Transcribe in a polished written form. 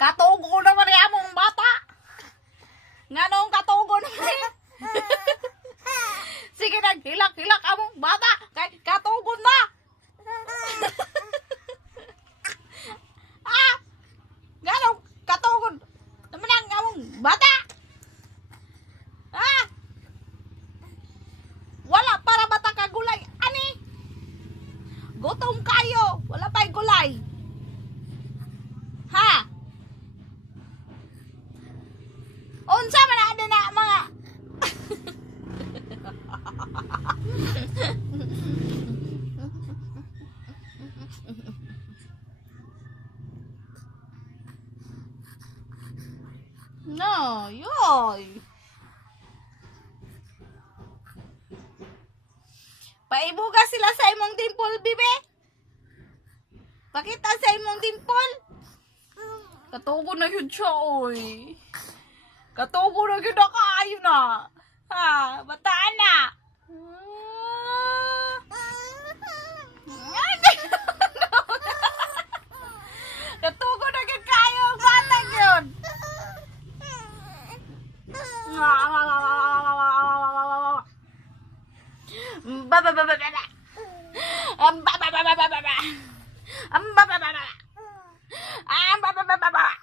Katugo naman ni among bata. Nganong katugo naman ni? Sige, naghilak-hilak among bata. Kay katugo na. Ah! Nganong katugo naman ang among bata. Ah! Wala para bata ka gulay. Ani? Gutom kayo. Wala pa'y gulay. Ha? Unsa man na na mga No, yoy. Paibuga sila sa imong dimple, bibe. Pakita sa imong dimple. Katugo na yun siya, oy. Katugo na yun na kaayo na. Ha, bataan na. Katugo na yun kaayo, batang yun. Baba.